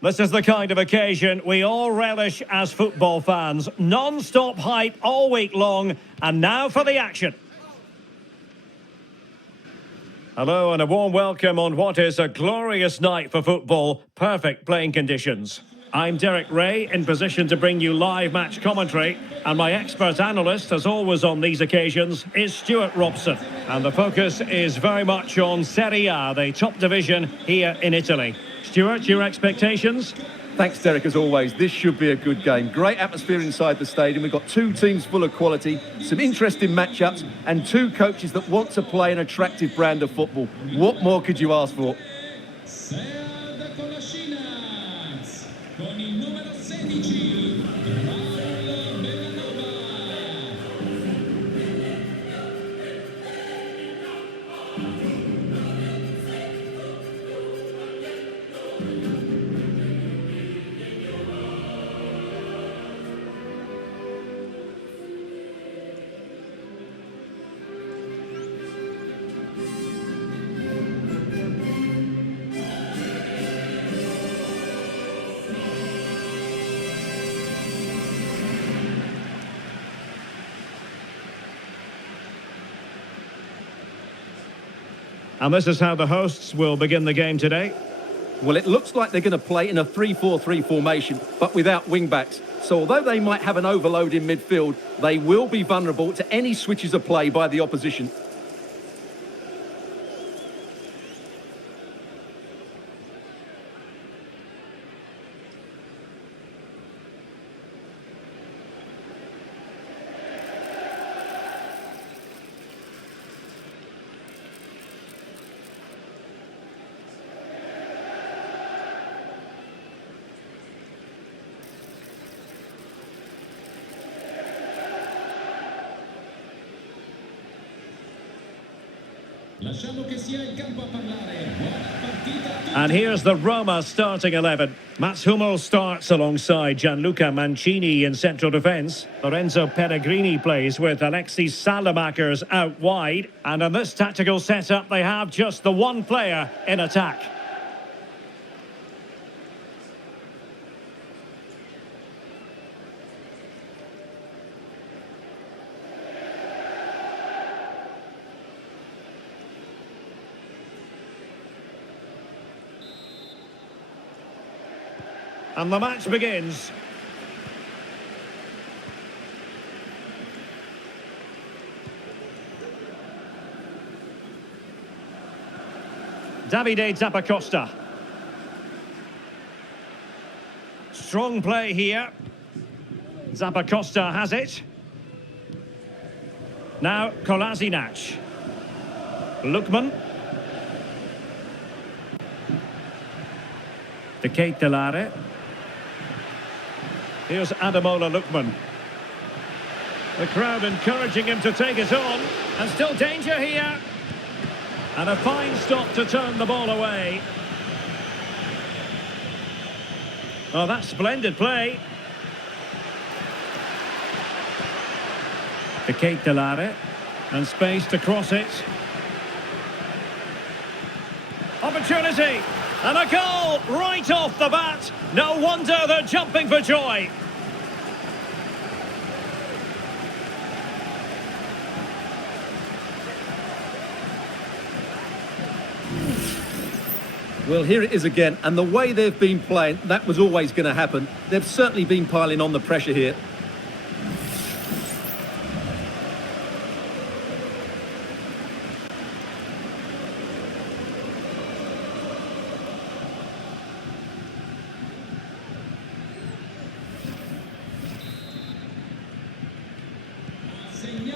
This is the kind of occasion we all relish as football fans. Non-stop hype all week long, and now for the action. Hello and a warm welcome on what is a glorious night for football. Perfect playing conditions. I'm Derek Ray, in position to bring you live match commentary, and my expert analyst, as always on these occasions, is Stuart Robson. And the focus is very much on Serie A, the top division here in Italy. Stuart, your expectations? Thanks, Derek, as always. This should be a good game. Great atmosphere inside the stadium. We've got two teams full of quality, some interesting matchups, and two coaches that want to play an attractive brand of football. What more could you ask for? And this is how the hosts will begin the game today. Well, it looks like they're going to play in a 3-4-3 formation, but without wing-backs. So although they might have an overload in midfield, they will be vulnerable to any switches of play by the opposition. And here's the Roma starting 11. Mats Hummels starts alongside Gianluca Mancini in central defence. Lorenzo Pellegrini plays with Alexis Salamakers out wide. And in this tactical setup, they have just the one player in attack. And the match begins. Davide Zappacosta. Strong play here. Zappacosta has it. Now Kolasinac. Lookman. De Ketelare. Here's Ademola Lookman. The crowd encouraging him to take it on. And still danger here. And a fine stop to turn the ball away. Oh, that's splendid play. De Ketelare. And space to cross it. Opportunity. And a goal right off the bat. No wonder they're jumping for joy. Well, here it is again, and the way they've been playing, that was always going to happen. They've certainly been piling on the pressure here.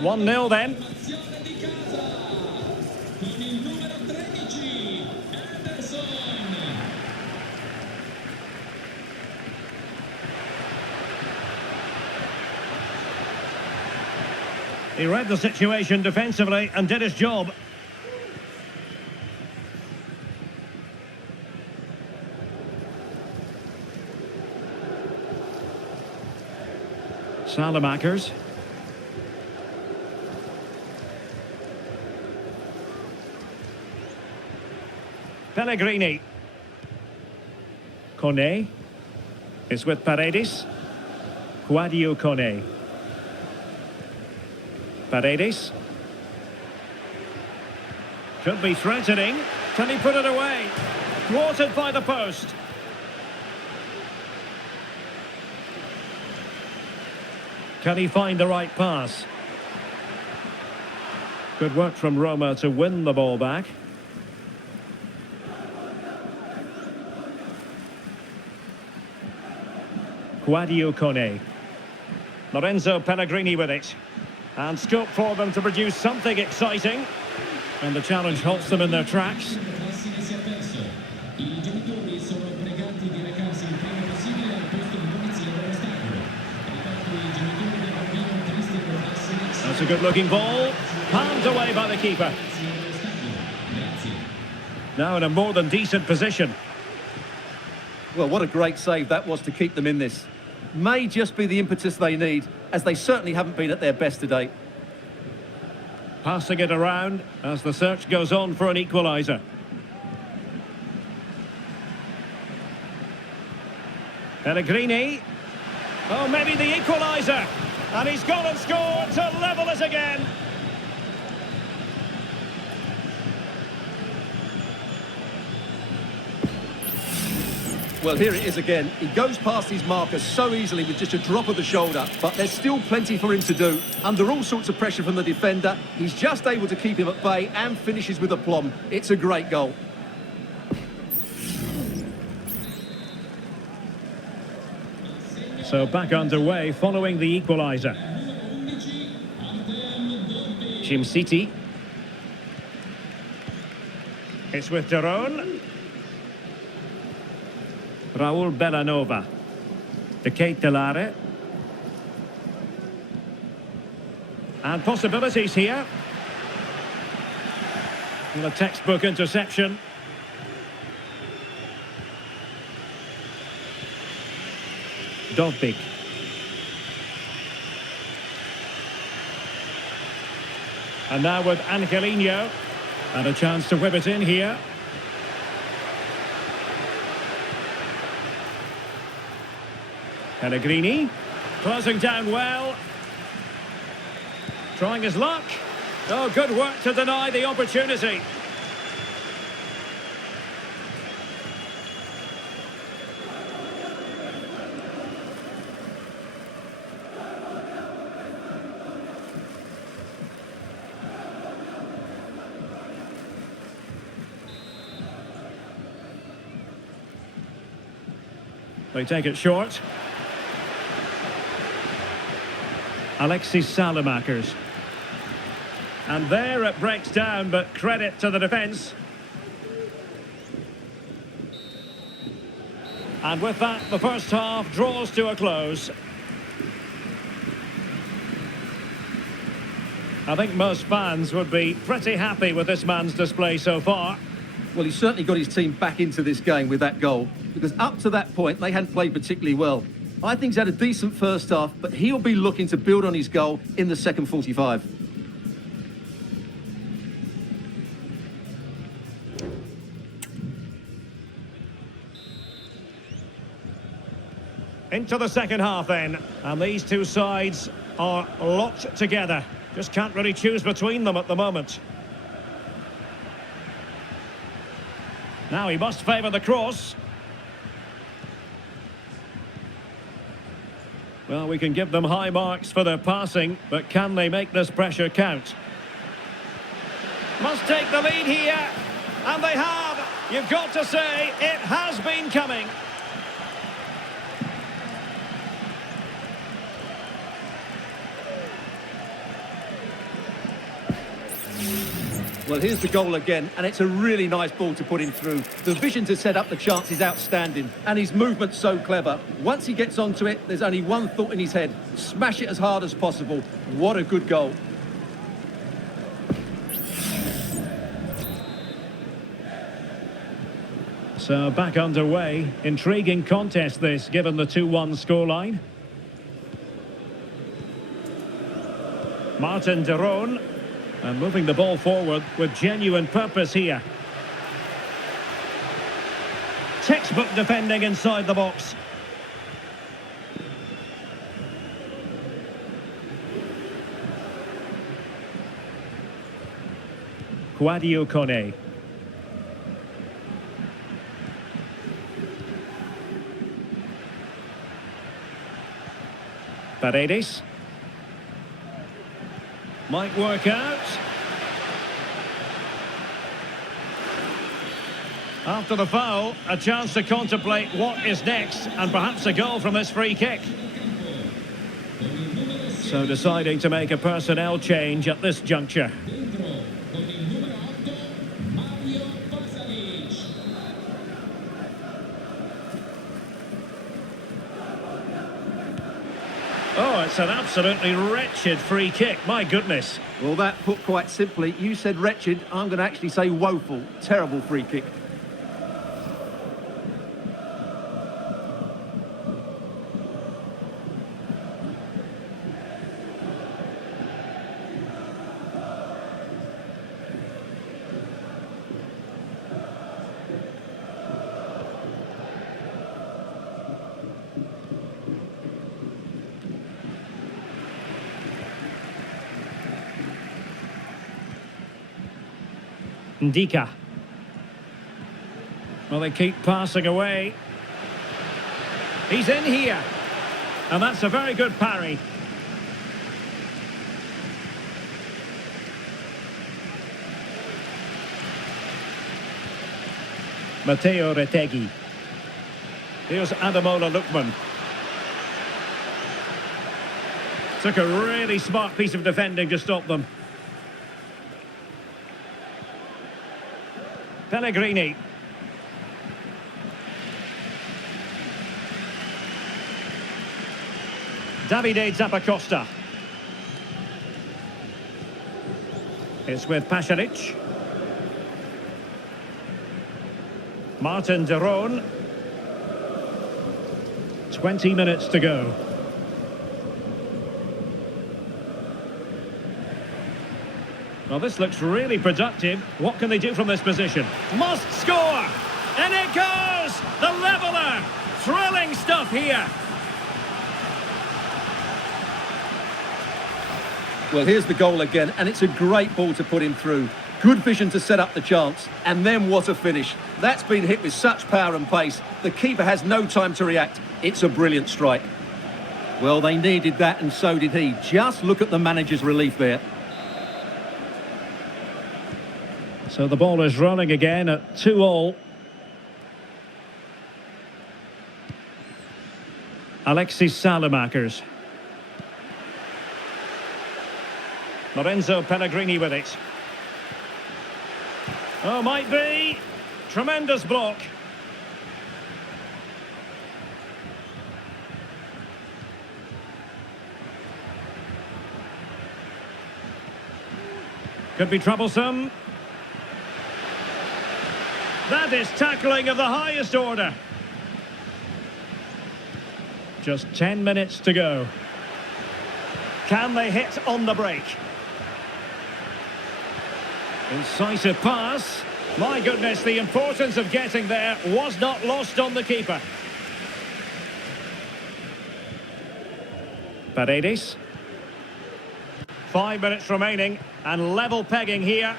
One 0 then. He read the situation defensively and did his job. Salamakers. Pellegrini. Kone. It's with Paredes. Guadio Kone. Paredes. Could be threatening. Can he put it away? Thwarted by the post. Can he find the right pass? Good work from Roma to win the ball back. Guadio Kone. Lorenzo Pellegrini with it. And scope for them to produce something exciting. And the challenge halts them in their tracks. That's a good-looking ball. Palmed away by the keeper. Now in a more than decent position. Well, what a great save that was to keep them in this. May just be the impetus they need, as they certainly haven't been at their best today. Passing it around as the search goes on for an equaliser. Pellegrini. Oh, maybe the equaliser. And he's gone and scored to level it again. Well, here it is again. He goes past his marker so easily with just a drop of the shoulder, but there's still plenty for him to do. Under all sorts of pressure from the defender, he's just able to keep him at bay and finishes with aplomb. It's a great goal. So back underway following the equaliser. Jim City. It's with Daron. Raul Bellanova. De Ketelare. And possibilities here. And a textbook interception. Dovbik. And now with Angelino. And a chance to whip it in here. Pellegrini, closing down well. Trying his luck. Oh, good work to deny the opportunity. They take it short. Alexis Salamakers. And there it breaks down, but credit to the defence. And with that, the first half draws to a close. I think most fans would be pretty happy with this man's display so far. Well, he's certainly got his team back into this game with that goal, because up to that point, they hadn't played particularly well. I think he's had a decent first half, but he'll be looking to build on his goal in the second 45. Into the second half then, and these two sides are locked together. Just can't really choose between them at the moment. Now he must favour the cross. Well, we can give them high marks for their passing, but can they make this pressure count? Must take the lead here, and they have. You've got to say, it has been coming. Well, here's the goal again, and it's a really nice ball to put him through. The vision to set up the chance is outstanding, and his movement's so clever. Once he gets onto it, there's only one thought in his head: smash it as hard as possible. What a good goal. So back underway. Intriguing contest this, given the 2-1 scoreline. Martin Daron. And moving the ball forward with genuine purpose here. Text Textbook defending inside the box. Guadio Kone. Paredes. Might work out. After the foul, a chance to contemplate what is next, and perhaps a goal from this free kick. So deciding to make a personnel change at this juncture. Oh, it's an absolutely wretched free kick, my goodness. Well, that put quite simply, you said wretched, I'm going to actually say woeful. Terrible free kick. Ndika. Well, they keep passing away. He's in here. And that's a very good parry. Matteo Retegui. Here's Ademola Lookman. Took a really smart piece of defending to stop them. Pellegrini. Davide Zappacosta. It's with Pasalic. Martin de Roon. 20 minutes to go. Well, this looks really productive. What can they do from this position? Must score! And it goes! The leveller! Thrilling stuff here. Well, here's the goal again, and it's a great ball to put him through. Good vision to set up the chance, and then what a finish. That's been hit with such power and pace. The keeper has no time to react. It's a brilliant strike. Well, they needed that, and so did he. Just look at the manager's relief there. So the ball is rolling again at 2-2. Alexis Salamakers. Lorenzo Pellegrini with it. Oh, might be. Tremendous block. Could be troublesome. That is tackling of the highest order. Just 10 minutes to go. Can they hit on the break? Incisive pass. My goodness, the importance of getting there was not lost on the keeper. Paredes. 5 minutes remaining and level pegging here.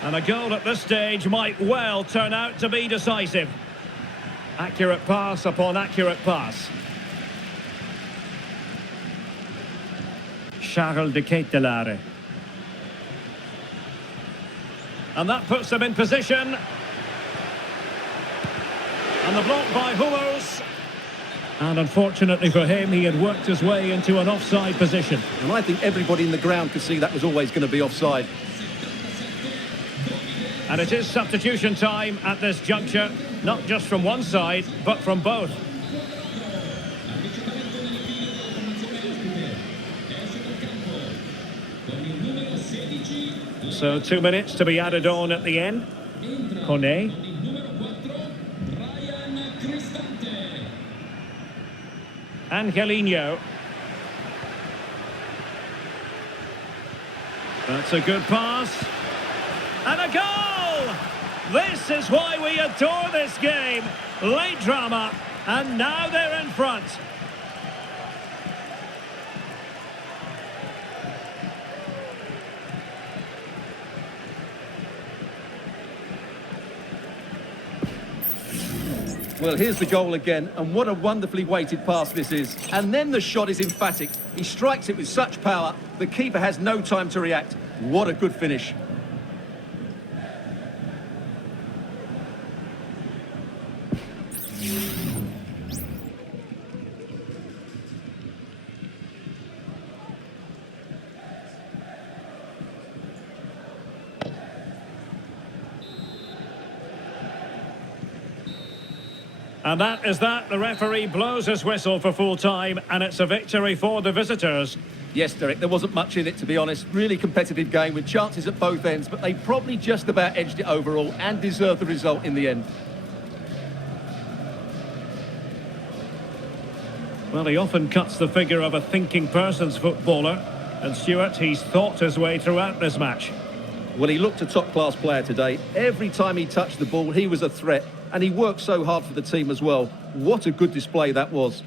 And a goal at this stage might well turn out to be decisive. Accurate pass upon accurate pass. Charles de Ketelaere. And that puts them in position. And the block by Hummels. And unfortunately for him, he had worked his way into an offside position. And I think everybody in the ground could see that was always going to be offside. And it is substitution time at this juncture, not just from one side, but from both. So 2 minutes to be added on at the end. Kone. Angelino. That's a good pass. And a goal! This is why we adore this game. Late drama, and now they're in front. Well, here's the goal again, and what a wonderfully weighted pass this is. And then the shot is emphatic. He strikes it with such power, the keeper has no time to react. What a good finish. And that is that. The referee blows his whistle for full time, and it's a victory for the visitors. Yes, Derek, there wasn't much in it, to be honest. Really competitive game with chances at both ends, but they probably just about edged it overall and deserved the result in the end. Well, he often cuts the figure of a thinking person's footballer. And Stuart, he's thought his way throughout this match. Well, he looked a top-class player today. Every time he touched the ball, he was a threat. And he worked so hard for the team as well. What a good display that was.